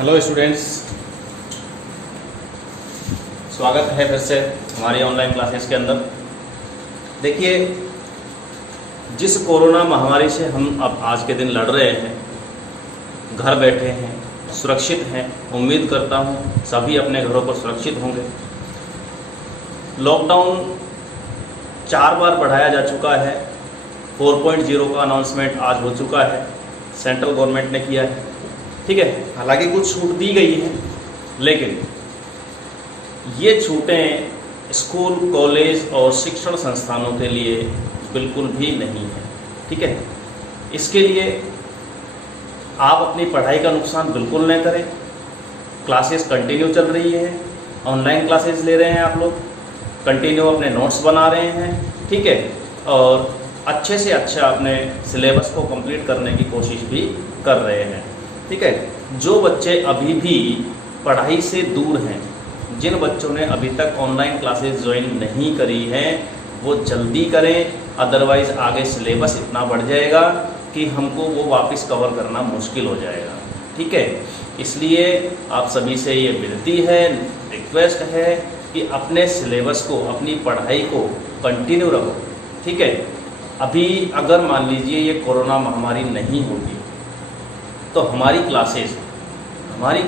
Hello students, स्वागत है फिर से हमारी ऑनलाइन क्लासेस के अंदर। देखिए, जिस कोरोना महामारी से हम अब आज के दिन लड़ रहे हैं, घर बैठे हैं, सुरक्षित हैं, उम्मीद करता हूँ सभी अपने घरों पर सुरक्षित होंगे। लॉकडाउन 4 बार बढ़ाया जा चुका है। 4.0 का अनाउंसमेंट आज हो चुका है, सेंट्रल गवर्नमेंट ने किया है। ठीक है, हालांकि कुछ छूट दी गई है, लेकिन ये छूटें स्कूल, कॉलेज और शिक्षण संस्थानों के लिए बिल्कुल भी नहीं है। ठीक है, इसके लिए आप अपनी पढ़ाई का नुकसान बिल्कुल न करें। क्लासेस कंटिन्यू चल रही है, ऑनलाइन क्लासेस ले रहे हैं आप लोग, कंटिन्यू अपने नोट्स बना रहे हैं। ठीक है, और अच्छे से अच्छा अपने सिलेबस को कंप्लीट करने की कोशिश भी कर रहे हैं। ठीक है, जो बच्चे अभी भी पढ़ाई से दूर हैं, जिन बच्चों ने अभी तक ऑनलाइन क्लासेस ज्वाइन नहीं करी हैं, वो जल्दी करें, अदरवाइज़ आगे सिलेबस इतना बढ़ जाएगा कि हमको वो वापस कवर करना मुश्किल हो जाएगा। ठीक है, इसलिए आप सभी से ये विनती है, रिक्वेस्ट है कि अपने सिलेबस को, अपनी पढ़ाई को कंटिन्यू रखो। ठीक है, अभी अगर मान लीजिए ये कोरोना महामारी नहीं होती तो हमारी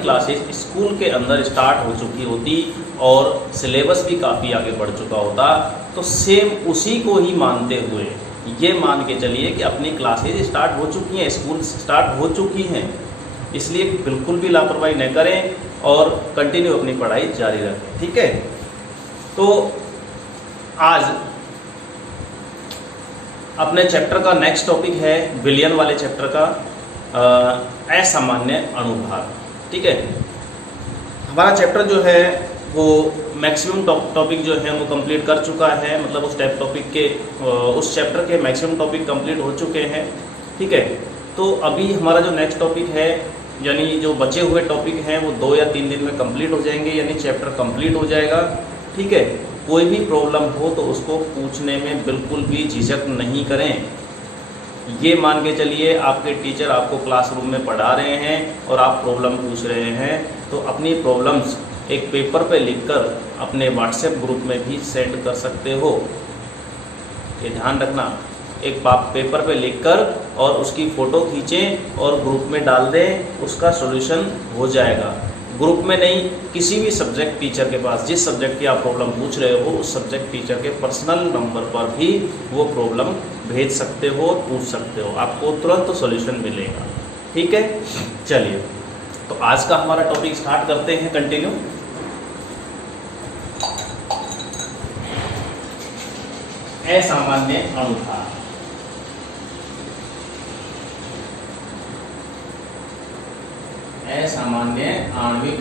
क्लासेस स्कूल के अंदर स्टार्ट हो चुकी होती और सिलेबस भी काफ़ी आगे बढ़ चुका होता। तो सेम उसी को ही मानते हुए ये मान के चलिए कि अपनी क्लासेज स्टार्ट हो चुकी हैं, स्कूल स्टार्ट हो चुकी हैं, इसलिए बिल्कुल भी लापरवाही न करें और कंटिन्यू अपनी पढ़ाई जारी रखें। ठीक है, तो आज अपने चैप्टर का नेक्स्ट टॉपिक है विलियन वाले चैप्टर का असामान्य अनुभाग। ठीक है, हमारा चैप्टर जो है वो मैक्सिमम टॉपिक जो है वो कंप्लीट कर चुका है, मतलब उस चैप्टर के मैक्सिमम टॉपिक कंप्लीट हो चुके हैं। ठीक है, तो अभी हमारा जो नेक्स्ट टॉपिक है, यानी जो बचे हुए टॉपिक हैं, वो 2 या 3 दिन में कंप्लीट हो जाएंगे, यानी चैप्टर कंप्लीट हो जाएगा। ठीक है, कोई भी प्रॉब्लम हो तो उसको पूछने में बिल्कुल भी झिझक नहीं करें। ये मान के चलिए आपके टीचर आपको क्लासरूम में पढ़ा रहे हैं और आप प्रॉब्लम पूछ रहे हैं, तो अपनी प्रॉब्लम्स एक पेपर पे लिखकर अपने व्हाट्सएप ग्रुप में भी सेंड कर सकते हो। ये ध्यान रखना, एक पेपर पे लिखकर और उसकी फ़ोटो खींचें और ग्रुप में डाल दें, उसका सॉल्यूशन हो जाएगा। ग्रुप में नहीं, किसी भी सब्जेक्ट टीचर के पास, जिस सब्जेक्ट की आप प्रॉब्लम पूछ रहे हो उस सब्जेक्ट टीचर के पर्सनल नंबर पर भी वो प्रॉब्लम भेज सकते हो और पूछ सकते हो, आपको तुरंत सॉल्यूशन मिलेगा। ठीक है, चलिए तो आज का हमारा टॉपिक स्टार्ट करते हैं कंटिन्यू। असामान्य अनुभाग। असामान्य आणविक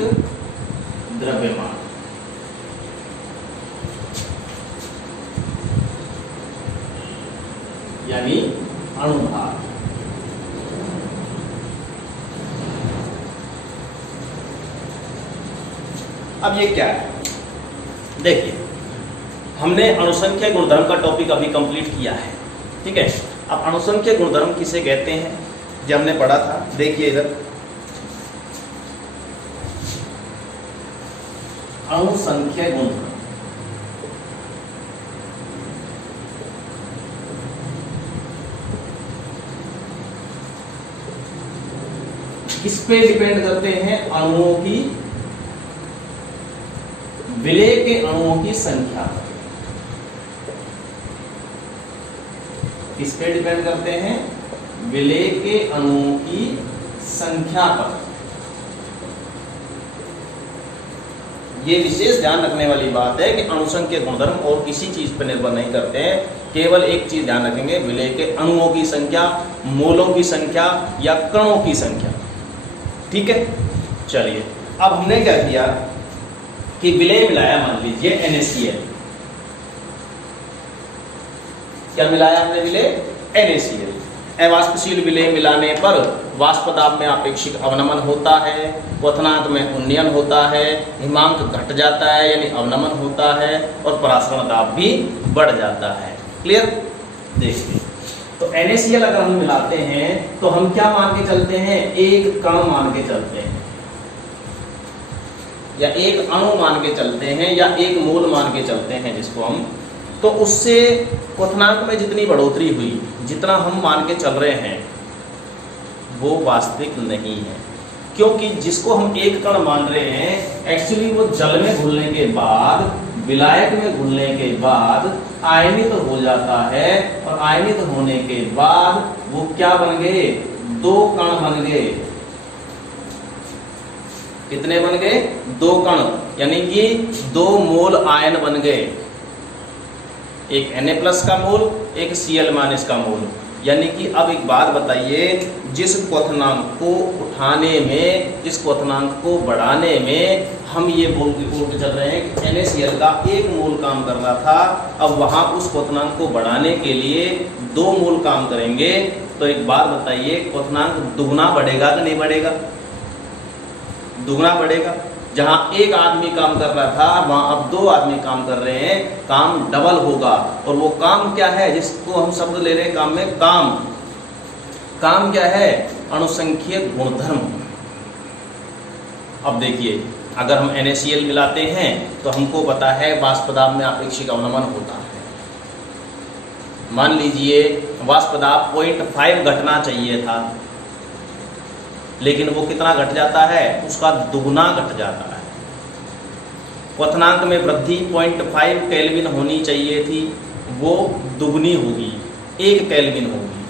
द्रव्यमान। यानी अनुभाग। अब ये क्या है, देखिए, हमने अणुसंख्या गुणधर्म का टॉपिक अभी कंप्लीट किया है। ठीक है, अब अणुसंख्या गुणधर्म किसे कहते हैं जो हमने पढ़ा था, देखिए इधर, अणुसंख्या गुणधर्म। किस पे डिपेंड करते हैं? अणुओं की, विलेय के अणुओं की संख्या। किस पे डिपेंड करते हैं? विलेय के अणुओं की संख्या पर। ये विशेष ध्यान रखने वाली बात है कि अणुसंख्या गुणधर्म और किसी चीज पर निर्भर नहीं करते हैं, केवल एक चीज ध्यान रखेंगे, विलेय के अणुओं की संख्या, मोलों की संख्या या कणों की संख्या। ठीक है, चलिए अब हमने क्या किया कि विलेय मिलाया, मान लीजिए NaCl। क्या मिलाया हमने? विलेय NaCl। अवाष्पशील विलेय मिलाने पर वाष्प दाब में आपेक्षिक अवनमन होता है, क्वथनांक में उन्नयन होता है, हिमांक घट जाता है यानी अवनमन होता है, और परासरण दाब भी बढ़ जाता है। क्लियर? देखिए, तो NaCl अगर हम मिलाते हैं तो हम क्या मान के चलते हैं? एक कण मान के चलते हैं। या एक अणु मान के चलते हैं या एक मोल मान के चलते हैं जिसको हम, तो उससे क्वथनांक में जितनी बढ़ोतरी हुई, जितना हम मान के चल रहे हैं, वो वास्तविक नहीं है। क्योंकि जिसको हम एक कण मान रहे हैं एक्चुअली वो जल में घुलने के बाद, विलायक में घुलने के बाद आयनित हो जाता है, और आयनित होने के बाद वो क्या बन गए, दो कण बन गए। कितने बन गए, दो कण, यानी कि दो मोल आयन बन गए, एक Na+ का मोल, एक Cl- का मोल। यानी कि अब एक बात बताइए, जिस क्वथनांक को उठाने में, जिस क्वथनांक को बढ़ाने में हम ये बोल के चल रहे हैं कि NaCl का एक मोल काम कर रहा था, अब वहां उस क्वथनांक को बढ़ाने के लिए दो मोल काम करेंगे। तो एक बात बताइए, क्वथनांक दुगना बढ़ेगा कि नहीं बढ़ेगा? दुगना बढ़ेगा। जहां एक आदमी काम कर रहा था वहां अब दो आदमी काम कर रहे हैं, काम डबल होगा। और वो काम क्या है जिसको हम शब्द ले रहे हैं काम में, काम क्या है, अणुसंख्यीय गुणधर्म। अब देखिए, अगर हम NaCl मिलाते हैं तो हमको पता है वाष्प पदार्थ में आपेक्षिक अवनमन होता है। मान लीजिए वाष्प पदार्थ 0.5 घटना चाहिए था, लेकिन वो कितना घट जाता है, उसका दुगना घट जाता है। क्वथनांक में वृद्धि 0.5 केल्विन होनी चाहिए थी, वो दुगनी होगी, 1 केल्विन होगी।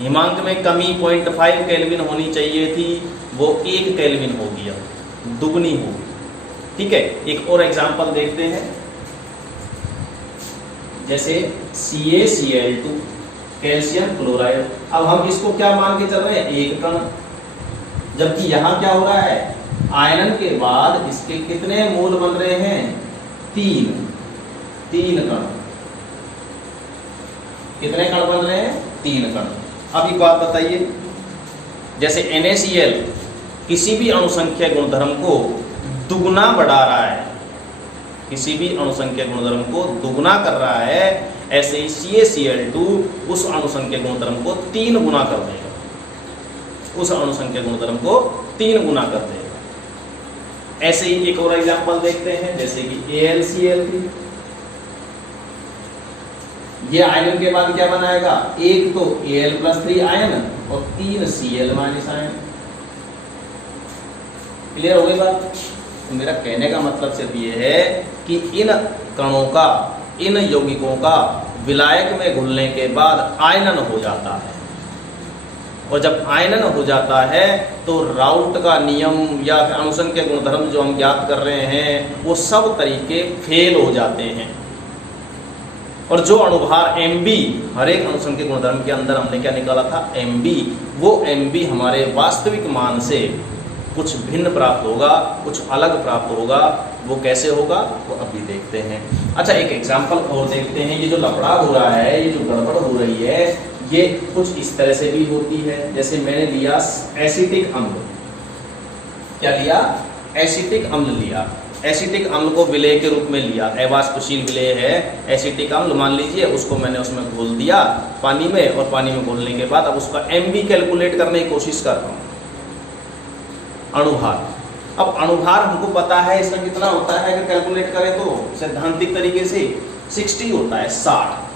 हिमांक में कमी 0.5 केल्विन होनी चाहिए थी, वो 1 केल्विन होगी, अब दुगनी होगी। ठीक है, एक और एग्जांपल देखते हैं, जैसे CaCl2 कैल्शियम क्लोराइड। अब हम इसको क्या मान के चल रहे हैं, एक कण, जबकि यहां क्या हो रहा है, आयनन के बाद इसके कितने मोल बन रहे हैं, 3 कण। कितने कण बन रहे हैं, 3 कण। अब एक बात बताइए, जैसे NaCl किसी भी अणुसंख्यक गुणधर्म को दुगना बढ़ा रहा है, किसी भी अणुसंख्यक गुणधर्म को दुगना कर रहा है, ऐसे ही CaCl2 उस अणुसंख्यक गुणधर्म को 3 गुना कर देगा, उस अणुसंख्यक गुणधर्म को 3 गुना कर देगा। ऐसे ही एक और एग्जांपल देखते हैं, जैसे कि AlCl3। ये आयन के बाद क्या बनाएगा, एक तो Al+3 आयन और 3 Cl- आयन। क्लियर हो गई बात? तो मेरा कहने का मतलब सिर्फ ये है कि इन कणों का, इन यौगिकों का विलायक में घुलने के बाद आयनन हो जाता है, और जब आयनन हो जाता है तो राउट का नियम या अणुसंख्यक गुणधर्म जो हम ज्ञात कर रहे हैं वो सब तरीके फेल हो जाते हैं। और जो अणुभार Mb, हर एक अणुसंख्यक गुणधर्म के अंदर हमने क्या निकाला था, Mb, वो Mb हमारे वास्तविक मान से कुछ भिन्न प्राप्त होगा, कुछ अलग प्राप्त होगा। वो कैसे होगा वो अभी देखते हैं। अच्छा, एक एग्जाम्पल और देखते हैं। ये जो लफड़ा हो रहा है, ये जो गड़बड़ हो रही है, ये कुछ इस तरह से भी होती है। जैसे मैंने लिया एसिटिक अम्ल, क्या लिया, एसिटिक अम्ल लिया। एसिटिक अम्ल को विलेय के रूप में लिया, अवाष्पशील विलेय है एसिटिक अम्ल मान लीजिए, उसको मैंने उसमें घोल दिया पानी में, और पानी में घोलने के बाद अब उसका Mb कैलकुलेट करने की कोशिश कर रहा हूँ, अणुभार। अब अणुभार हमको पता है इसका कितना होता है, अगर कैलकुलेट करें तो सैद्धांतिक तरीके से 60 होता है, 60।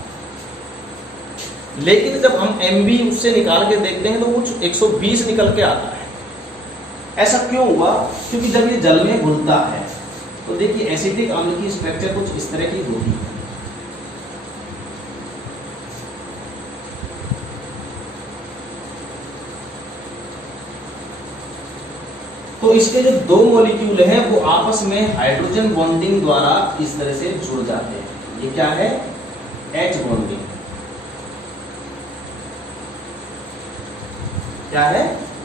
लेकिन जब हम Mb उससे निकाल के देखते हैं तो वो 120 निकल के आता है। ऐसा क्यों हुआ? क्योंकि जब ये जल में घुलता है तो देखिए एसिटिक अम्ल की स्ट्रक्चर कुछ इस तरह की होती है। तो इसके जो दो मॉलिक्यूल हैं वो आपस में हाइड्रोजन बॉन्डिंग द्वारा इस तरह से जुड़ जाते हैं। ये क्या है, H बॉन्डिंग। क्या है,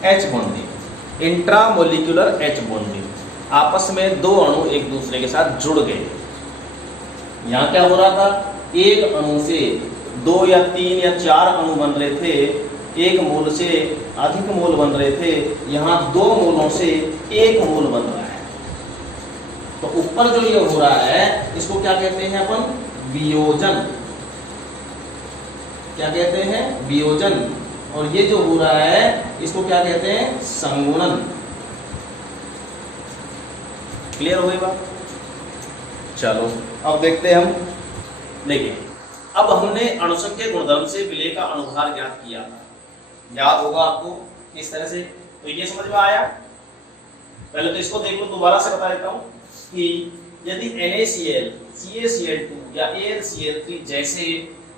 H bonding, intramolecular H bonding. आपस में दो अणु एक दूसरे के साथ जुड़ गए। यहां क्या हो रहा था, एक अणु से 2 या 3 या 4 अणु बन रहे थे, एक मोल से अधिक मोल बन रहे थे, यहां 2 मोलों से 1 मोल बन रहा है। तो ऊपर जो ये हो रहा है इसको क्या कहते हैं अपन, वियोजन। क्या कहते हैं, वियोजन। और ये जो हो रहा है इसको क्या कहते हैं, संगुणन। क्लियर हो गई बात? चलो अब देखते हैं हम। देखिए अब हमने अणुसंख्यक गुणधर्म से विलेय का अनुभार ज्ञात किया था, याद होगा आपको किस तरह से, तो ये समझ में आया। पहले तो इसको देख लो, दोबारा से बता देता हूं कि यदि NaCl, CaCl2 या AlCl3 जैसे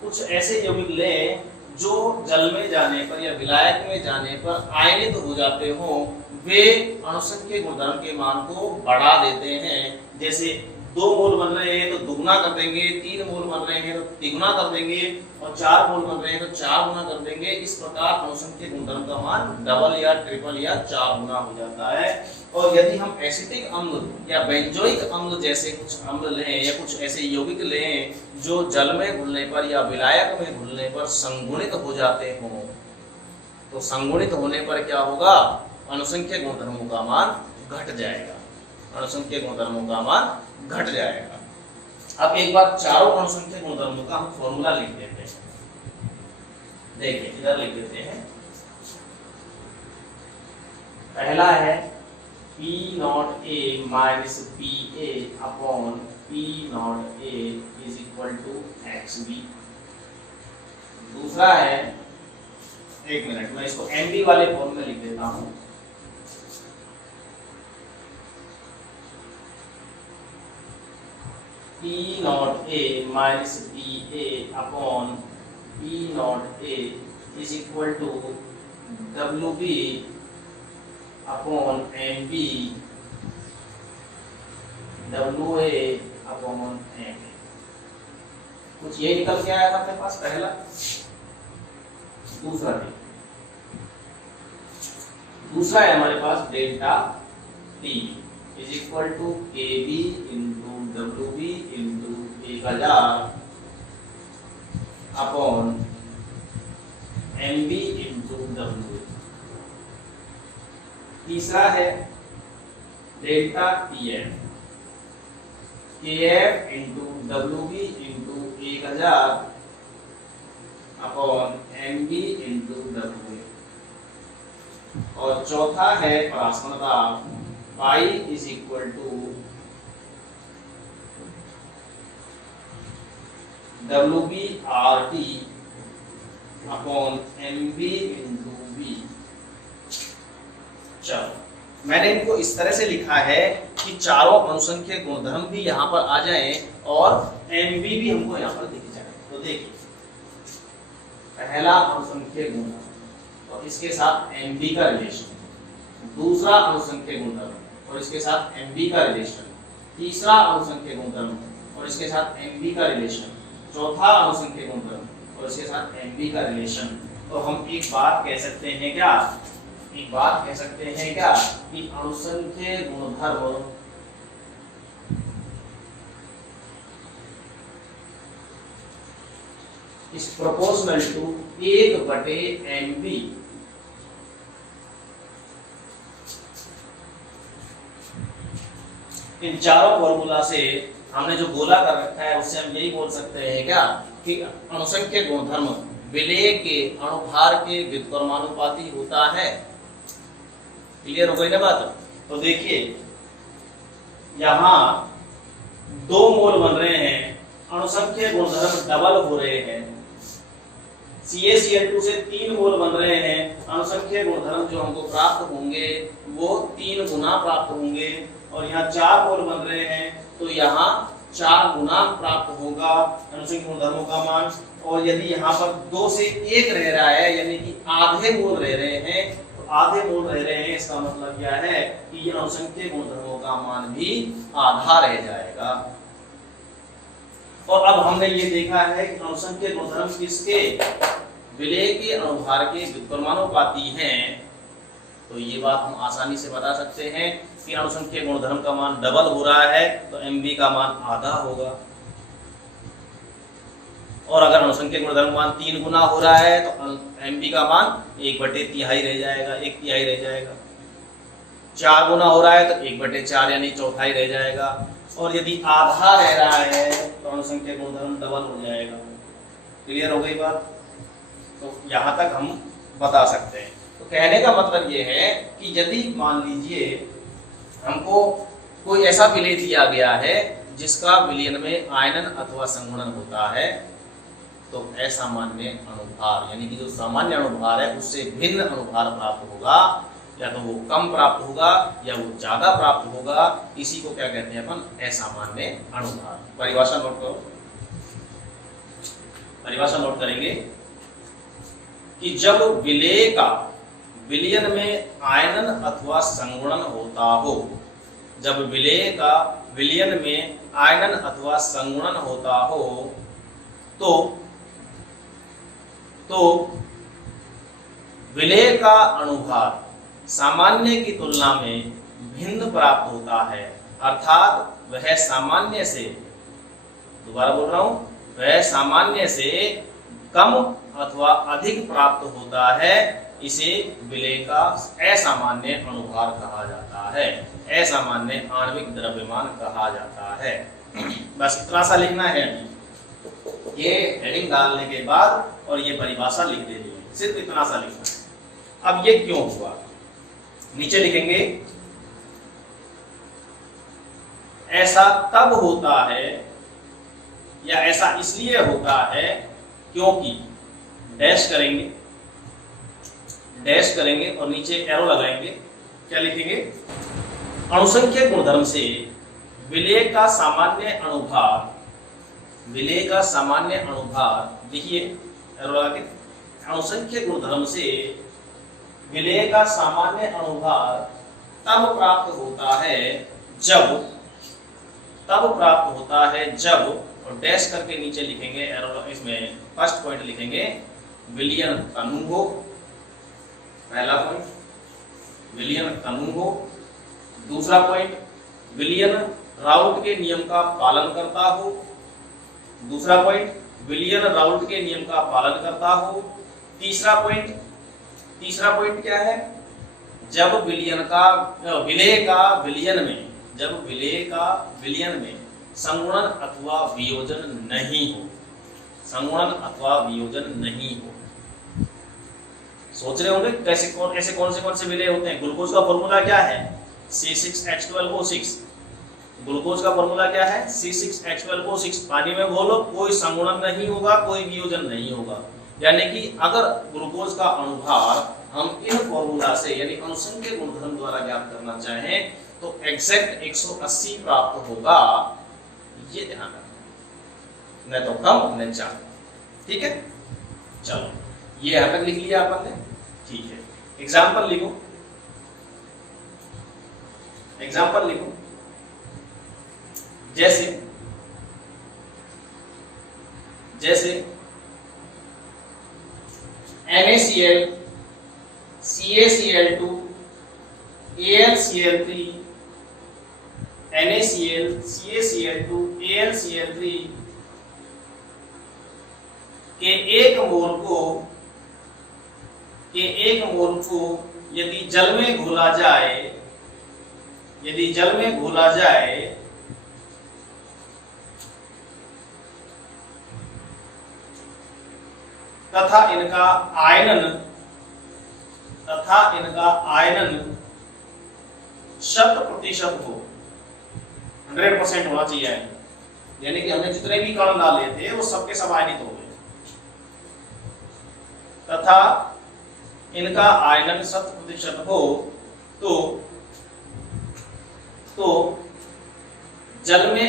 कुछ ऐसे यौगिक लें जो जल में जाने पर या विलायक में जाने पर आयनित हो जाते हो, वे अणुसंख्यक गुणधर्म के मान को बढ़ा देते हैं। जैसे 2 मोल बन रहे हैं तो दुगना कर देंगे, 3 मोल बन रहे हैं तो तिगुना कर देंगे, और 4 मोल बन रहे हैं तो 4 गुना कर देंगे। इस प्रकार अणुसंख्यक गुणधर्म का मान डबल या ट्रिपल या 4 गुना हो जाता है। और यदि हम एसिटिक अम्ल या बेंजोइक अम्ल जैसे कुछ अम्ल लें या कुछ ऐसे यौगिक लें जो जल में घुलने पर या विलायक में घुलने पर संगुणित हो जाते हो, तो संगुणित होने पर क्या होगा, अणुसंख्यक गुणधर्मों का मान घट जाएगा, अणुसंख्यक गुणधर्मों का मान घट जाएगा। अब एक बार चारों अणुसंख्यक गुणधर्मों का हम फॉर्मूला लिख देते हैं। देखिए इधर लिख देते हैं। पहला है P0A minus PA upon P0A is equal to XB। दूसरा है, एक मिनट मैं इसको MB वाले फॉर्म में लिख देता हूं। P0A minus PA upon P0A is equal to WB upon MB WA upon MA। कुछ ये निकल के आया था अपने पास पहला। दूसरा है हमारे पास delta T is equal to KB into WB into 1000 upon MB into WA। तीसरा है delta TF KF into WB into 1000 upon MB into WA। और चौथा है परास्परता pi is equal to WB RT upon MB into B। चलो मैंने इनको इस तरह से लिखा है कि चारों अणुसंख्यक गुणधर्म भी यहाँ पर आ जाएं और MB भी हमको यहाँ पर दिख जाए। तो देखिए पहला अणुसंख्यक गुणधर्म और इसके साथ MB का रिलेशन, दूसरा अणुसंख्यक गुणधर्म और इसके साथ MB का रिलेशन, तीसरा अणुसंख्यक गुणधर्म और इसके साथ MB का रिलेशन, चौथा अणुसंख्यक गुणधर्म और इसके साथ MB का रिलेशन। तो हम एक बात कह सकते हैं क्या, कि अणुसंख्यक गुणधर्म इज प्रोपोर्शनल टू 1/MB। इन चारों फॉर्मूला से हमने जो गोला कर रखा है उससे हम यही बोल सकते हैं क्या कि अणुसंख्यक गुणधर्म विलेय के अणुभार के व्युत्क्रमानुपाती होता है। क्लियर हो गई ना बात? तो देखिए यहाँ 2 मोल बन रहे हैं, अणुसंख्यक गुणधर्म डबल हो रहे हैं। CaCl2 से 3 मोल बन रहे हैं, अणुसंख्यक गुणधर्म जो हमको प्राप्त होंगे वो 3 गुना प्राप्त होंगे। और यहाँ 4 मोल बन रहे हैं तो यहाँ 4 गुना प्राप्त होगा अणुसंख्यक गुणधर्मों का मान। और यदि यहाँ पर 2 से 1 रह रहा है यानी कि आधे मोल रह रहे हैं, तो आधे मोल रह रहे हैं इसका मतलब क्या है कि ये अणुसंख्यक गुणधर्मों का मान भी आधा रह जाएगा। और अब हमने ये देखा है कि अणुसंख्यक गुणधर्म किसके, विलेय के अणुभार के व्युत्क्रमानुपाती हैं। तो ये बात हम आसानी से बता सकते हैं कि अणुसंख्यक गुणधर्म का मान डबल हो रहा है तो MB का मान आधा होगा। और अगर अणुसंख्यक गुणधर्म मान 3 गुना हो रहा है तो MB का मान 1/3 रह जाएगा, 1/3 रह जाएगा। 4 गुना हो रहा है तो 1/4 यानी चौथाई रह जाएगा। और यदि आधा रह रहा है तो अणुसंख्यक गुणधर्म डबल हो जाएगा। क्लियर हो गई बात? तो यहाँ तक हम बता सकते हैं। तो कहने का मतलब ये है कि यदि मान लीजिए हमको कोई ऐसा विलेय दिया गया है जिसका विलयन में आयनन अथवा संगुणन होता है, तो असामान्य अणुभार यानी कि जो सामान्य अणुभार है उससे भिन्न अणुभार प्राप्त होगा, या तो वो कम प्राप्त होगा या वो ज्यादा प्राप्त होगा। इसी को क्या कहते हैं अपन? असामान्य अणुभार। परिभाषा नोट करो, परिभाषा नोट करेंगे कि जब विलेय का विलयन में आयनन अथवा संगुणन होता हो, जब विलेय का विलयन में आयनन अथवा संगुणन होता हो तो विलेय का अणुभार सामान्य की तुलना में भिन्न प्राप्त होता है, अर्थात वह सामान्य से, दोबारा बोल रहा हूं, वह सामान्य से कम अथवा अधिक प्राप्त होता है। इसे विलेय का असामान्य अणुभार कहा जाता है, असामान्य आणविक द्रव्यमान कहा जाता है। बस इतना सा लिखना है, ये हेडिंग डालने के बाद और ये परिभाषा लिख देनी है, सिर्फ इतना सा लिखना है। अब ये क्यों हुआ, नीचे लिखेंगे ऐसा तब होता है या ऐसा इसलिए होता है क्योंकि डैश करेंगे, डैश करेंगे और नीचे एरो लगाएंगे। क्या लिखेंगे? अणुसंख्यक गुणधर्म से विलेय का सामान्य अणुभार, विलेय का सामान्य अणुभार, देखिए एरो लगा के, अणुसंख्यक गुणधर्म से विलेय का सामान्य अणुभार तब प्राप्त होता है जब, तब प्राप्त होता है जब, और डैश करके नीचे लिखेंगे एरो, इसमें फर्स्ट पॉइंट लिखेंगे विलयन तनु हो, पहला पॉइंट विलयन तनु हो। दूसरा पॉइंट विलयन राउल्ट के नियम का पालन करता हो, दूसरा पॉइंट विलयन राउल्ट के नियम का पालन करता हो। तीसरा पॉइंट, तीसरा पॉइंट क्या है? जब विलयन का, विलेय का विलयन में, जब विलेय का विलयन में संगुणन अथवा वियोजन नहीं हो, संगुणन अथवा वियोजन नहीं हो। सोच रहे होंगे कैसे, ऐसे कौन से विलेय होते हैं? ग्लूकोज का फॉर्मूला क्या है? C6H12O6। ग्लूकोज का फॉर्मूला क्या है? C6H12O6। पानी में घोलो, कोई संगुणन नहीं होगा, कोई वियोजन नहीं होगा। यानी कि अगर ग्लूकोज का अणुभार हम इन फॉर्मूला से यानी अणुसंख्यक गुणधर्म द्वारा ज्ञात करना चाहें तो एग्जैक्ट 180 प्राप्त होगा, ये ध्यान रखना, न तो कम न ज्यादा। ठीक है, चलो ये यहां तक लिख लिया अपन ने। ठीक है, एग्जाम्पल लिखो, एग्जाम्पल लिखो। जैसे जैसे NaCl, CaCl2, AlCl3, NaCl, CaCl2, AlCl3 के एक मोल को यदि जल में घोला जाए, यदि जल में घोला जाए तथा इनका आयनन 100% हो, 100% होना चाहिए, यानी कि हमने जितने भी कण डाले थे वो सबके सब आयनित हो गए, तथा इनका आयनन 100% हो तो जल में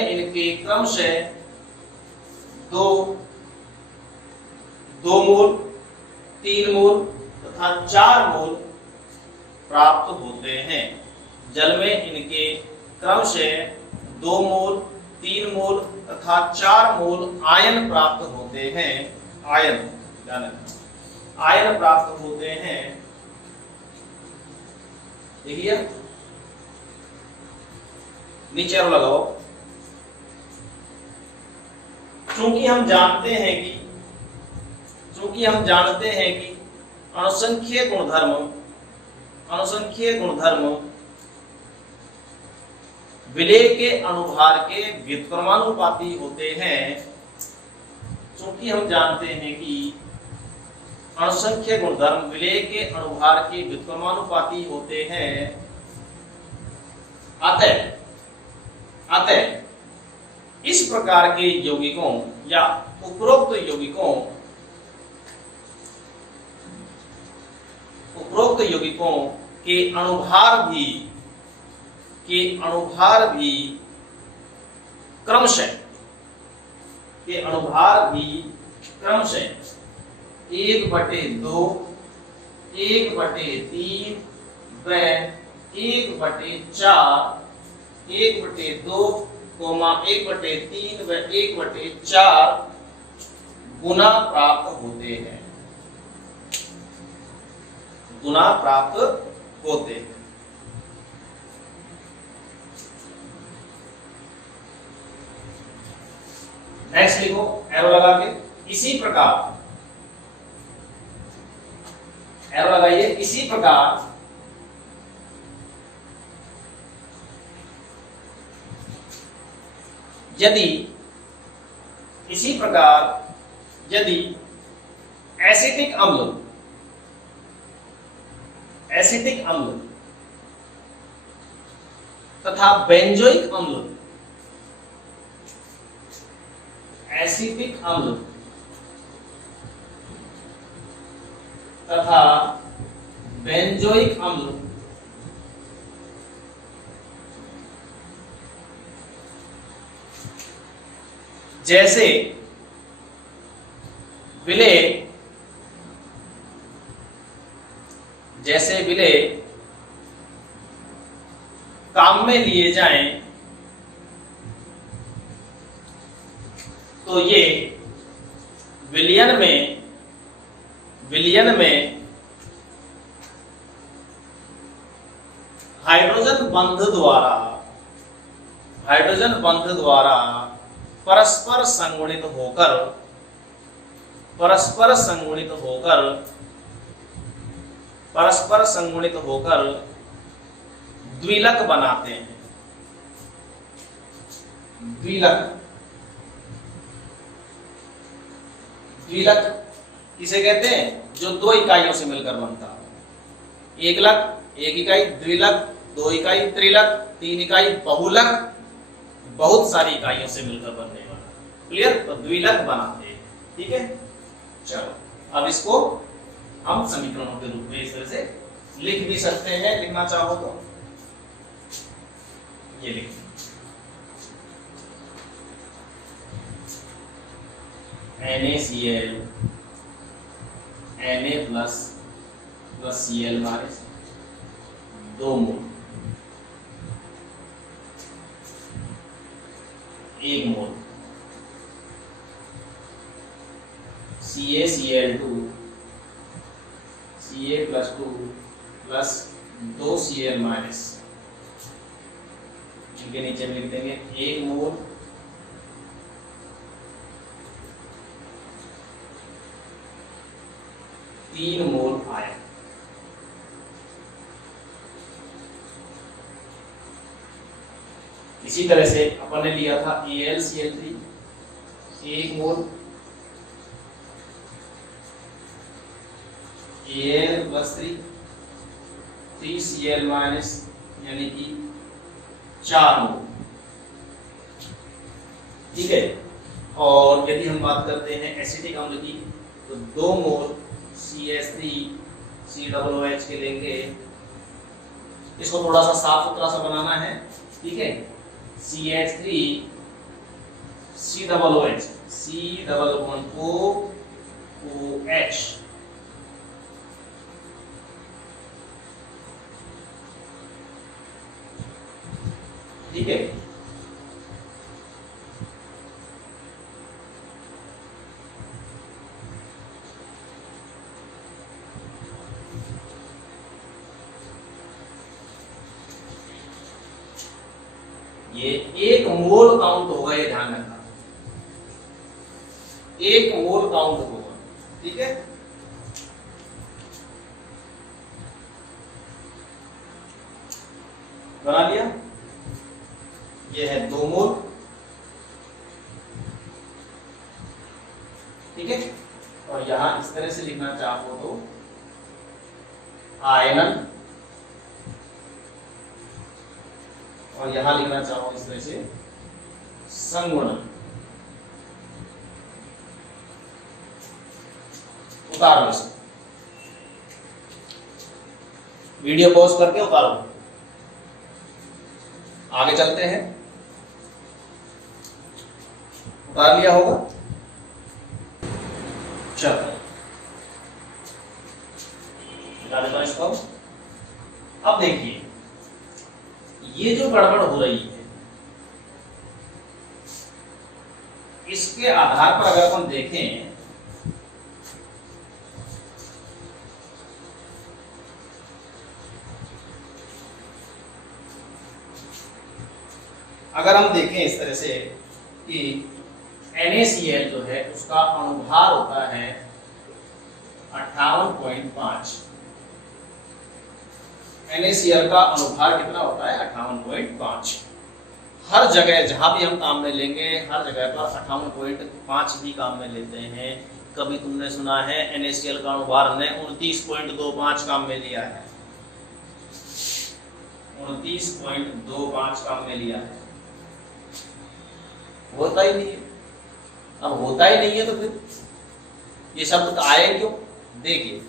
इनके क्रमशः 2 मोल, 3 मोल तथा 4 मोल प्राप्त होते हैं। जल में इनके क्रमशः 2 मोल, 3 मोल तथा 4 मोल आयन प्राप्त होते हैं। आयन प्राप्त होते हैं। देखिए नीचे और लगाओ। चूंकि हम जानते हैं कि अणुसंख्यीय गुणधर्म विलेय के अणुभार के व्युत्क्रमानुपाती होते हैं। चूंकि हम जानते हैं कि अणुसंख्यीय गुणधर्म विलेय के अणुभार के व्युत्क्रमानुपाती होते हैं, अतः इस प्रकार के यौगिकों या उपरोक्त यौगिकों के अणुभार भी क्रमशः 1/2, 1/3 व 1/4, 1/2, 1/3 व 1/4 गुना प्राप्त होते हैं। नेक्स्ट लिखो एरो लगा के, इसी प्रकार एरो लगाइए, इसी प्रकार यदि एसिटिक अम्ल तथा बेंजोइक अम्ल एसिटिक अम्ल तथा बेंजोइक अम्ल जैसे विलेय काम में लिए जाएं तो ये विलयन में हाइड्रोजन बंध द्वारा परस्पर संगुणित होकर द्विलक बनाते हैं। द्विलक किसे कहते हैं? जो दो इकाइयों से मिलकर बनता है। एक लक, एक इकाई, द्विलक, दो इकाई, त्रिलक, तीन इकाई, बहुलक, बहुत सारी इकाइयों से मिलकर बनने वाला। क्लियर? तो द्विलक बनाते हैं। ठीक है, चलो अब इसको हम समीकरणों के रूप में इस तरह से लिख भी सकते हैं, लिखना चाहो तो ये लिख NaCl Na plus Cl minus 2 मोल, 1 मोल CaCl2 Ca plus 2 plus 2 Cl minus, इनके नीचे में लिख देंगे 1 मोल तीन मोल आयन। इसी तरह से अपन ने लिया था AlCl3 1 मोल Al प्लस 3 Cl माइनस यानी कि 4 मोल। ठीक है, और यदि हम बात करते हैं एसिटिक अम्ल की तो 2 मोल CH3COOH के लेंगे। इसको थोड़ा सा साफ सुथरा सा बनाना है। ठीक है, CH3COOH C=OH। ठीक है, ये 1 मोल काउंट होगा, ये ध्यान रखना 1 मोल काउंट होगा। ठीक है, बना लिया। ये है 2 मोल। ठीक है, और यहां इस तरह से लिखना चाहो तो आयनन और यहां लिखना चाहो इस तरह से संगुणन। उतारो इसको, वीडियो पॉज करके उतारो। आगे चलते हैं, उतार लिया होगा। चलो निकाल देता हूं इसको। अब देखिए ये जो गड़बड़ हो रही है इसके आधार पर अगर हम देखें इस तरह से कि NaCl जो है उसका अणुभार होता है 58.5। NaCl का अणुभार कितना होता है 58.5। हर जगह जहां भी हम काम में लेंगे हर जगह पर 58.5 ही काम में लेते हैं। कभी तुमने सुना है NaCl का अणुभार हमने 29.25 काम में लिया है, 29.25 काम में लिया है? होता ही नहीं है। अब होता ही नहीं है तो फिर ये शब्द आए क्यों? देखिए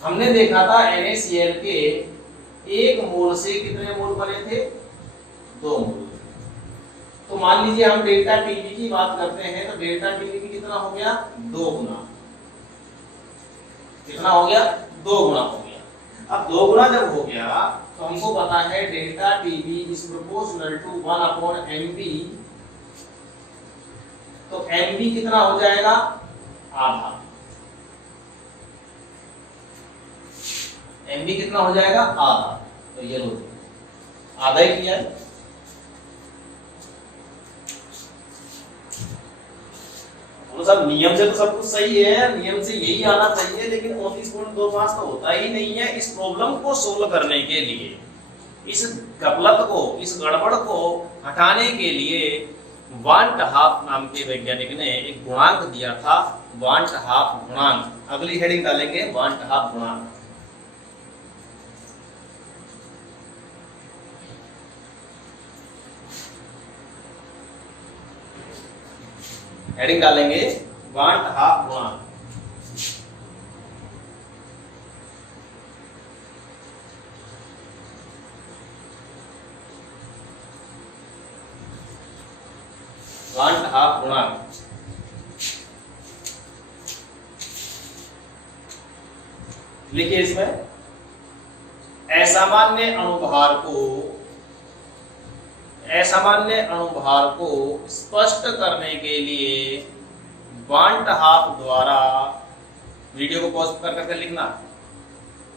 हमने देखा था NaCl के एक मोल से कितने मोल बने थे? 2 मोल। तो मान लीजिए हम डेल्टा टीवी की बात करते हैं तो डेल्टा टीवी कितना हो गया? 2 गुना। कितना हो गया? 2 गुना हो गया। अब 2 गुना जब हो गया तो हमको पता है delta TV is proportional to 1/mv। तो mv कितना हो जाएगा? आधा। mv कितना हो जाएगा? आधा। तो ये लो आधा ही किया है। वो सब नियम से तो सब कुछ सही है, नियम से यही आना चाहिए, लेकिन 29.25 तो होता ही नहीं है। इस प्रॉब्लम को सोल्व करने के लिए, इस गलत को, इस गड़बड़ को हटाने के लिए वान टहाफ नाम के वैज्ञानिक ने एक गुणांक दिया था, वान टहाफ गुणांक। अगली हेडिंग डालेंगे वान टहाफ गुणांक। हेडिंग डालेंगे वान टहाफ गुणांक। वान टहाफ गुणांक। लिखिए इसमें असामान्य अणुभार को स्पष्ट करने के लिए वान टहाफ द्वारा, वीडियो को पॉज कर करके लिखना,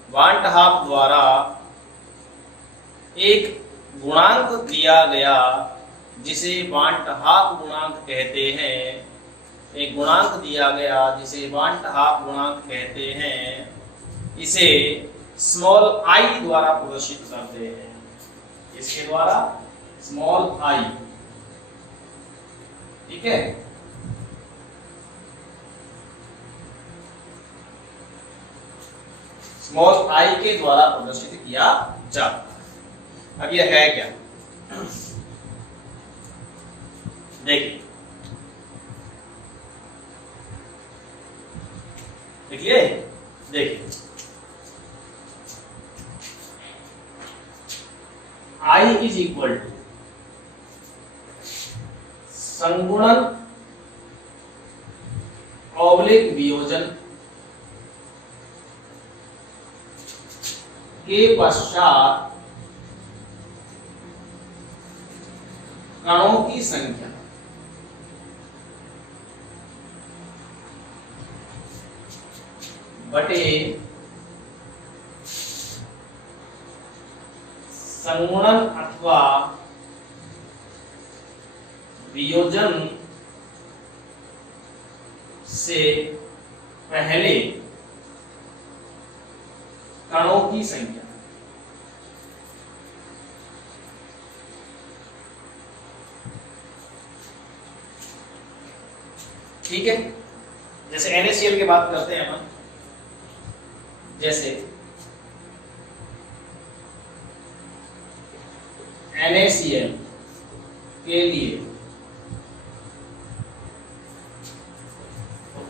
वान टहाफ द्वारा एक गुणांक दिया गया जिसे वान टहाफ गुणांक कहते हैं। एक गुणांक दिया गया जिसे वान टहाफ गुणांक कहते हैं, इसे स्मॉल आई द्वारा प्रदर्शित करते हैं। इसके द्वारा स्मॉल आई, ठीक है। स्मॉल आई के द्वारा प्रदर्शित किया जाता। अब यह है क्या? देखिए देखिए देखिए I इज इक्वल टू संगुणन ऑब्लिक वियोजन के पश्चात कणों की संख्या बटे संगुणन अथवा वियोजन से पहले कणों की संख्या। ठीक है, जैसे NaCl की बात करते हैं हम, जैसे NaCl के लिए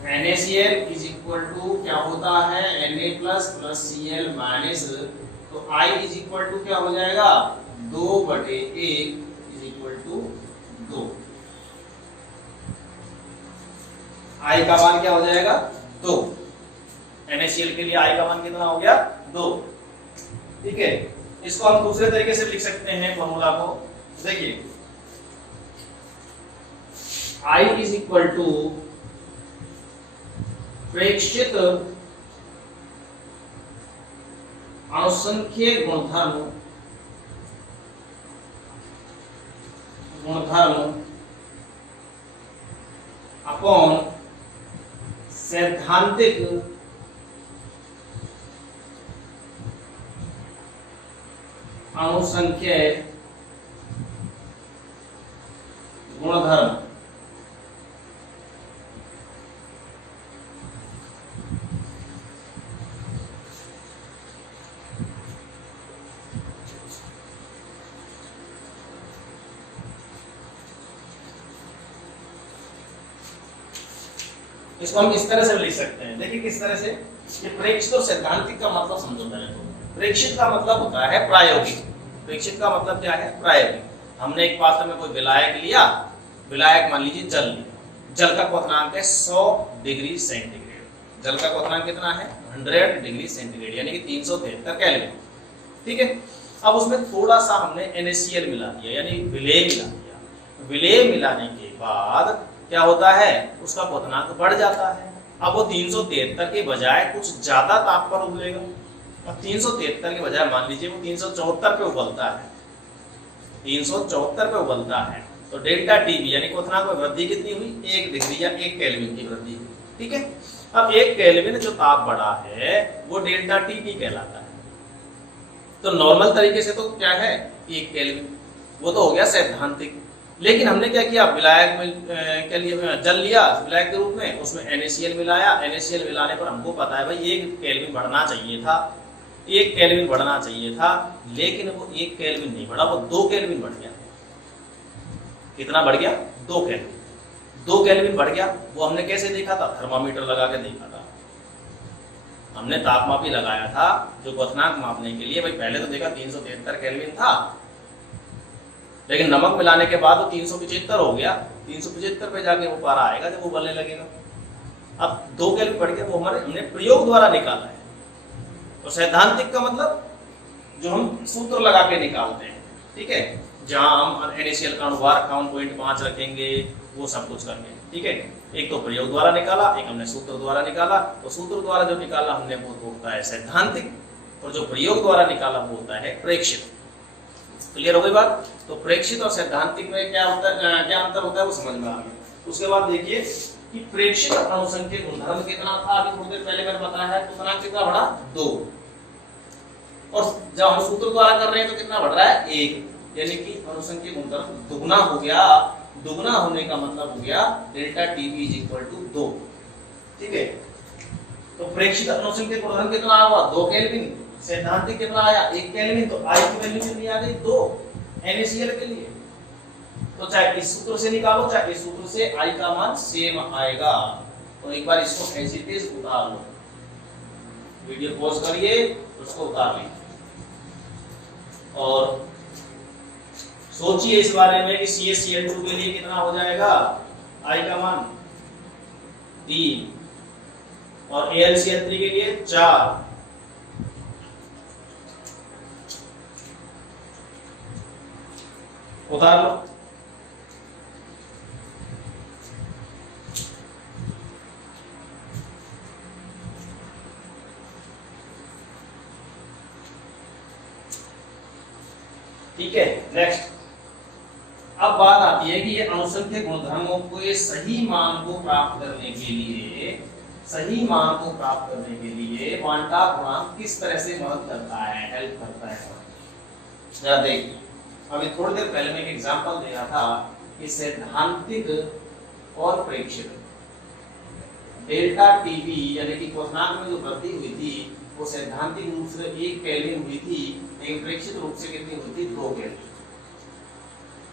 NaCl इज इक्वल टू क्या होता है Na plus plus Cl minus, तो I इज इक्वल टू क्या हो जाएगा 2/1 इज इक्वल टू 2। I का मान क्या हो जाएगा 2। NaCl के लिए I का मान कितना हो गया 2। ठीक है, इसको हम दूसरे तरीके से लिख सकते हैं फॉर्मूला को। देखिए I इज इक्वल टू प्रेक्षित अणुसंख्यीय गुणधर्म अपॉन सैद्धांतिक अणुसंख्यीय गुणधर्म। इसको हम इस तरह से लिख सकते हैं। देखिए किस तरह से, ये प्रेक्षित और सैद्धांतिक का मतलब समझो पहले तो। प्रेक्षित का मतलब होता है प्रायोगिक। प्रेक्षित का मतलब क्या है प्रायोगिक। हमने एक पात्र में कोई विलायक लिया, विलायक मान लीजिए जल लिया, जल का क्वथनांक है 100 डिग्री सेंटीग्रेड। जल का क्वथनांक कितना है 100 डिग्री सेंटीग्रेड यानी कि 373 केल्विन। ठीक है, अब उसमें थोड़ा सा हमने NaCl मिला दिया यानी विलेय मिला दिया। विलेय मिलाने के बाद क्या होता है उसका क्वथनांक बढ़ जाता है। अब वो 373 के बजाय कुछ ज्यादा ताप पर उबलेगा। अब 373 के बजाय मान लीजिए वो 374 पे उबलता है, 374 पे उबलता है, तो डेल्टा टीबी यानी क्वथनांक में वृद्धि कितनी हुई 1 डिग्री या 1 केल्विन की वृद्धि हुई। ठीक है, अब 1 केल्विन जो ताप बढ़ा है वो डेल्टा टीबी कहलाता है। तो नॉर्मल तरीके से तो क्या है 1 केल्विन, वो तो हो गया सैद्धांतिक। लेकिन हमने क्या किया, विलायक में क्या लिया, जल लिया विलायक के रूप में, उसमें NaCl मिलाया। NaCl मिलाने पर हमको पता है भाई 1 केल्विन बढ़ना चाहिए था, 1 केल्विन बढ़ना चाहिए था, लेकिन वो 1 केल्विन नहीं बढ़ा, वो 2 केल्विन बढ़ गया। कितना बढ़ गया 2 केल्विन। 2 केल्विन बढ़ गया। वो हमने कैसे देखा था, थर्मामीटर लगा के देखा था। हमने तापमापी लगाया था जो क्वथनांक मापने के लिए। भाई पहले तो देखा 373 केल्विन था, लेकिन नमक मिलाने के बाद वो 375 हो गया। 375 पे जाके वो पारा आएगा जब वो उबलने लगेगा। अब 2 केल्विन बढ़ गया, वो हमने प्रयोग द्वारा निकाला है। तो सैद्धांतिक का मतलब जो हम सूत्र लगा के निकालते हैं। ठीक है, जहां हम NaCl का अनुभार 51.5 रखेंगे, वो सब कुछ करके। ठीक है, एक तो प्रयोग द्वारा निकाला, एक हमने सूत्र द्वारा निकाला। तो सूत्र द्वारा जो निकाला हमने वो होता है सैद्धांतिक, और जो प्रयोग द्वारा निकाला वो होता है प्रेक्षित। क्लियर हो गई बात। तो प्रेक्षित और सैद्धांतिक में क्या अंतर होता है वो समझ में आ गया। उसके बाद देखिए कि प्रेक्षित अणुसंख्यीय गुणधर्म कितना था, अभी थोड़ी देर पहले मैंने बताया है, क्वथनांक कितना बढ़ा 2, और जब हम सूत्र द्वारा कर रहे हैं तो कितना बढ़ रहा है 1, यानी कि अणुसंख्यीय गुणधर्म दुगना हो गया। दुगना होने का मतलब हो गया delta TB is equal to 2। ठीक है, तो प्रेक्षित अणुसंख्यीय गुणधर्म कितना हुआ 2 केल्विन, सैद्धांतिक कितना आया 1 केल्विन। तो I की वैल्यू कितनी आ गई 2 NaCl के लिए। तो चाहे इस सूत्र से निकालो चाहे इस सूत्र से, I का मान सेम आएगा। तो एक बार इसको ऐसे ही उतार लो, वीडियो पॉज करिए, उसको उतार लीजिए और सोचिए इस बारे में कि CaCl2 के लिए कितना हो जाएगा, I का मान 3 और AlCl3 के लिए 4। उतार लो। ठीक है, नेक्स्ट अब बात आती है कि ये अणुसंख्यिक गुणधर्मों के सही मान को प्राप्त करने के लिए, सही मान को प्राप्त करने के लिए क्वांटा गुणांक किस तरह से मदद करता है, हेल्प करता है। जरा देखिए, अभी थोड़ी देर पहले मैं एक एग्जांपल दे रहा था कि सैद्धांतिक और प्रेक्षित डेल्टा टीबी यानी कि क्वथनांक में जो वृद्धि हुई थी वो सैद्धांतिक रूप से 1 केल्विन हुई थी, लेकिन प्रेक्षित रूप से कितनी हुई थी 2 केल्विन।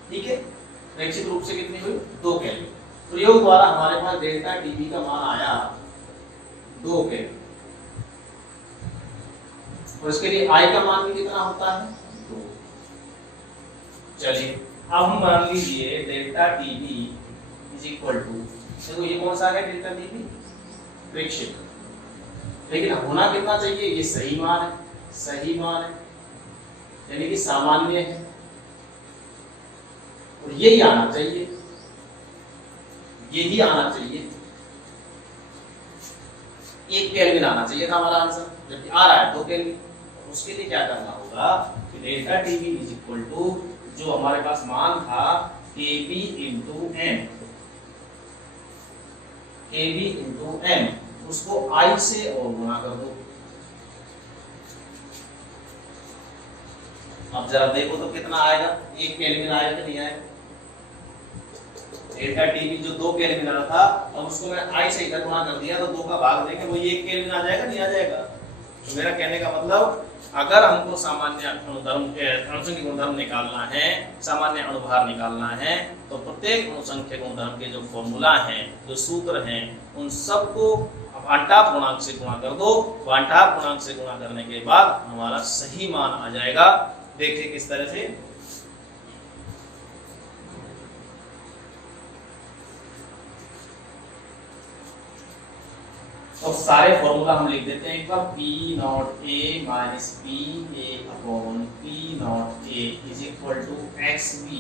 ठीक है, रैखिक रूप से कितनी हुई 2 केल्विन। प्रयोग द्वारा हमारे पास डेल्टा टीबी का मान आया 2 केल्विन, और इसके लिए आई का मान भी कितना होता है 2। चलिए अब हम मान लीजिए delta TB is equal to, देखो ये कौन सा है डेल्टा टीबी प्रेक्षित, लेकिन होना कितना चाहिए, ये सही मान है, सही मान है यानी कि सामान्य है, और यही आना चाहिए, यही आना चाहिए, 1 केल्विन आना चाहिए था हमारा आंसर, जबकि आ रहा है 2 केल्विन। उसके लिए क्या करना होगा कि delta TB is equal to जो हमारे पास मान था KB into M, KB into M, उसको आई से और गुणा कर दो। अब जरा देखो तो कितना आएगा, 1 केल्विन आएगा कि नहीं आएगा। डेल्टा टीबी जो 2 केल्विन आ रहा था, अब उसको मैं आई से इधर गुणा कर दिया तो 2 का भाग देंगे, वो 1 केल्विन आ जाएगा, नहीं आ जाएगा। तो मेरा कहने का मतलब अगर हमको सामान्य अणुधर्म के अणुसंख्यक गुणधर्म निकालना है, सामान्य अणुभार निकालना है, तो प्रत्येक अणुसंख्यक गुणधर्म के जो फॉर्मूला हैं, जो सूत्र हैं, उन सबको वांटाप गुणांक से गुणा कर दो। वांटाप गुणांक से गुणा करने के बाद हमारा सही मान आ जाएगा। देखिए किस तरह से, तो सारे फॉर्मूला हम लिख देते हैं एक बार। P not A minus P A upon P not A is equal to XB।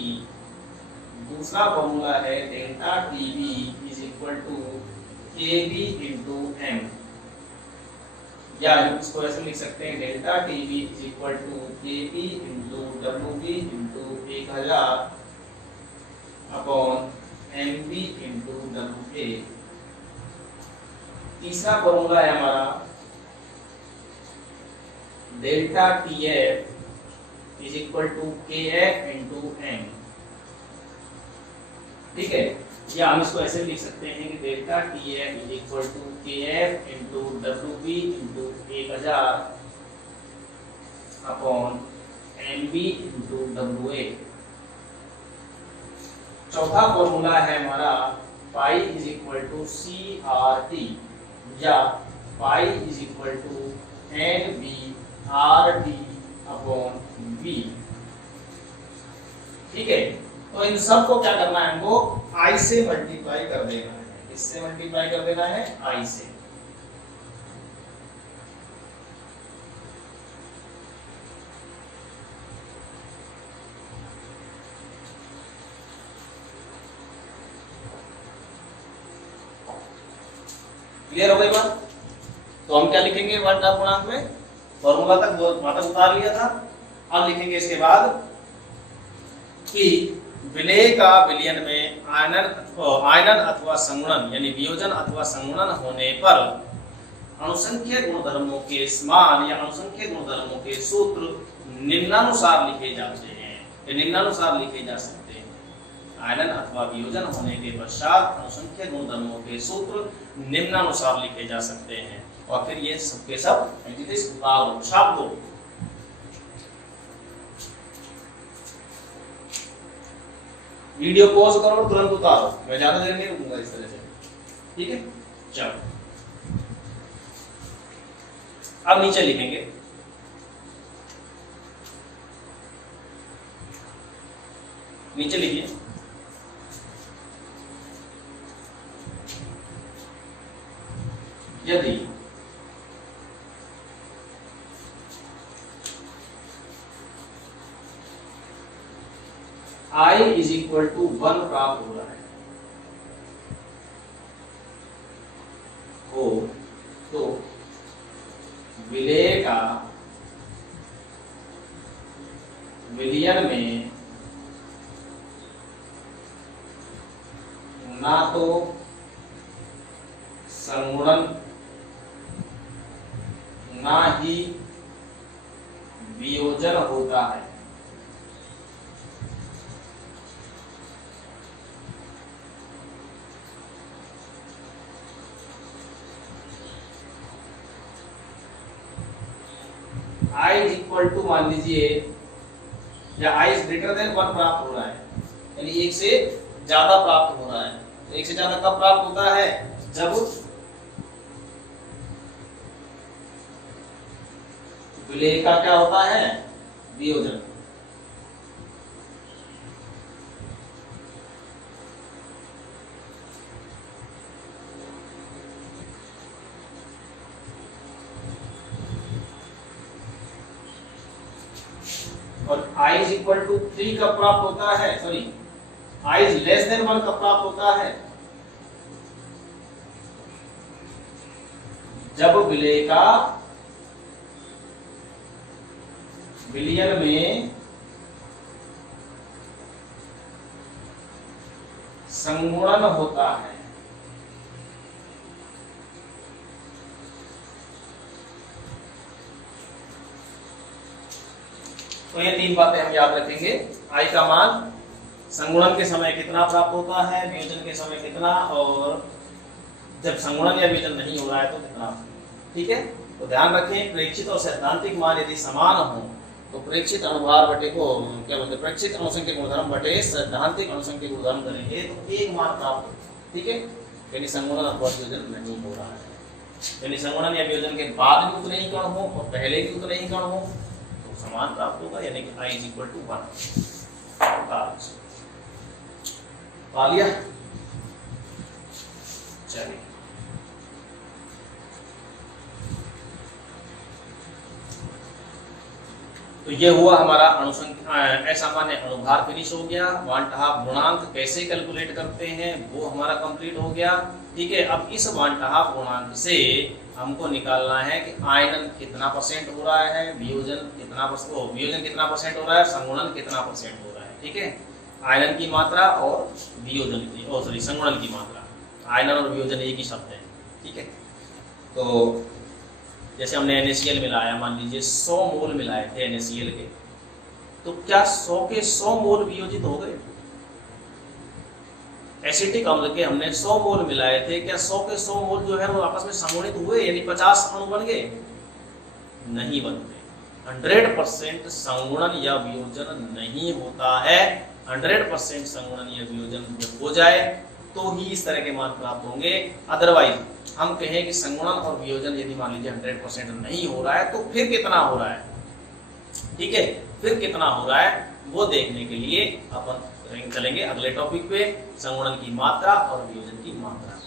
दूसरा फॉर्मूला है delta TB is equal to KB into M, या इसको ऐसे लिख सकते हैं delta TB is equal to KB into WB into 1000 upon MB into WA। तीसरा formula है हमारा delta TF is equal to KF into M, ठीक है, या हम इसको ऐसे लिख सकते हैं कि delta TF is equal to KF into WB into 1000 upon MB into WA। चौथा फॉर्मूला है हमारा pi is equal to CRT, या pi is equal to NBRT upon V, ठीक है। तो इन सब को क्या करना है, हमको I से मल्टीप्लाई कर देना है। किससे मल्टीप्लाई कर देना है, I से। क्लियर हो गई बात। तो हम क्या लिखेंगे वांटाप गुणांक में, फॉर्मूला तक वहां तक उतार लिया था। अब लिखेंगे इसके बाद कि विलेय का विलयन में आयनन अथवा संगुणन यानी वियोजन अथवा संगुणन होने पर अणुसंख्यक गुणधर्मों के मान या अणुसंख्यक गुणधर्मों के सूत्र निम्नानुसार लिखे जाते हैं, निम्नानुसार लिखे जा सकते हैं। आयनन अथवा वियोजन होने के पश्चात अणुसंख्यक गुणधर्मों के सूत्र निम्नानुसार लिखे जा सकते हैं, और फिर ये सबके सब छाप दो। वीडियो पॉज करो और तुरंत उतारो, मैं ज्यादा देर नहीं रुकूंगा इस तरह से, ठीक है। चलो अब नीचे लिखेंगे नीचे लिखिए यदि I इज इक्वल टू 1 प्राप्त हो रहा है हो तो विलेय का विलयन में ना तो संगुणन ना ही वियोजन होता है। I इज इक्वल टू मान लीजिए या I इज ग्रेटर देन 1 प्राप्त हो रहा है, यानी एक से ज्यादा प्राप्त हो रहा है। तो एक से ज्यादा कब प्राप्त होता है? जब विलेय का क्या होता है? वियोजन। और i इज इक्वल टू 3 कब प्राप्त होता है? Sorry, i is less than 1 कब प्राप्त होता है? जब विलेय का विलयन में संगुणन होता है। तो ये 3 बातें हम याद रखेंगे। i का मान संगुणन के समय कितना प्राप्त होता है, वियोजन के समय कितना, और जब संगुणन या वियोजन नहीं हो रहा है तो कितना। ठीक है, तो ध्यान रखें, प्रेक्षित और सैद्धांतिक मान यदि समान हो तो प्रेक्षित अनुभार बटे को क्या बोलते हैं, प्रेक्षित अनुसंख्य गुणधर्म बटे सैद्धांतिक अनुसंख्य गुणधर्म करेंगे तो 1 मान प्राप्त होगा। ठीक है, यानी संगुणन अथवा वियोजन नहीं हो रहा है। यानी संगुणन या वियोजन के बाद भी उतने ही कण हो और पहले भी उतने ही कण हो तो समान प्राप्त होगा, यानी कि i इज इक्वल टू 1। पा लिया? चलिए, तो ये हुआ हमारा असामान्य अनुभार फिनिश हो गया। वांटहाफ गुणांक कैसे कैलकुलेट करते हैं वो हमारा कंप्लीट हो गया। ठीक है, अब इस वांटहाफ गुणांक से हमको निकालना है कि आयनन कितना परसेंट हो रहा है, वियोजन कितना परसेंट हो रहा है, संगुणन कितना परसेंट हो रहा है। ठीक है, आयनन की मात्रा और वियोजन की संगुणन की मात्रा, आयनन और वियोजन एक ही शब्द है। ठीक है, तो जैसे हमने NaCl मिलाया, मान लीजिए 100 मोल मिलाए थे NaCl के, तो क्या 100 के 100 मोल वियोजित हो गए? एसिटिक अम्ल के हमने 100 मोल मिलाए थे, क्या 100 के 100 मोल जो है वो आपस में संगुणित हुए, यानी 50 अणु बन गए? नहीं बनते। 100% संगुणन या वियोजन नहीं होता है। 100% संगुणन या वियोजन जब हो जाए तो ही इस तरह के मान प्राप्त होंगे। अदरवाइज हम कहें कि संगुणन और वियोजन यदि मान लीजिए 100% नहीं हो रहा है तो फिर कितना हो रहा है? ठीक है, फिर कितना हो रहा है वो देखने के लिए अपन चलेंगे अगले टॉपिक पे, संगुणन की मात्रा और वियोजन की मात्रा।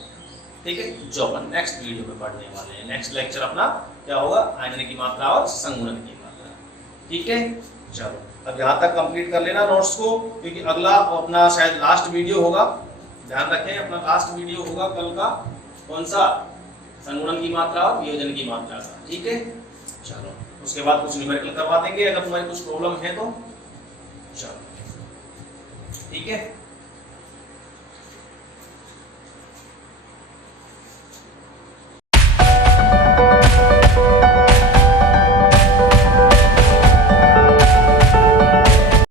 ठीक है, जो अपन नेक्स्ट वीडियो में पढ़ने वाले हैं। नेक्स्ट लेक्चर अपना क्या होगा? आयनन की मात्रा और संगुणन की मात्रा। ठीक है, चलो अब यहाँ तक कंप्लीट कर लेना नोट्स को, क्योंकि अगला अपना शायद लास्ट वीडियो होगा। ध्यान रखें, अपना लास्ट वीडियो होगा कल का, कौन सा? संगुणन की मात्रा और वियोजन की मात्रा का। ठीक है, चलो उसके बाद कुछ न्यूमेरिकल करवा देंगे अगर तुम्हारी कुछ प्रॉब्लम है तो। चलो ठीक है।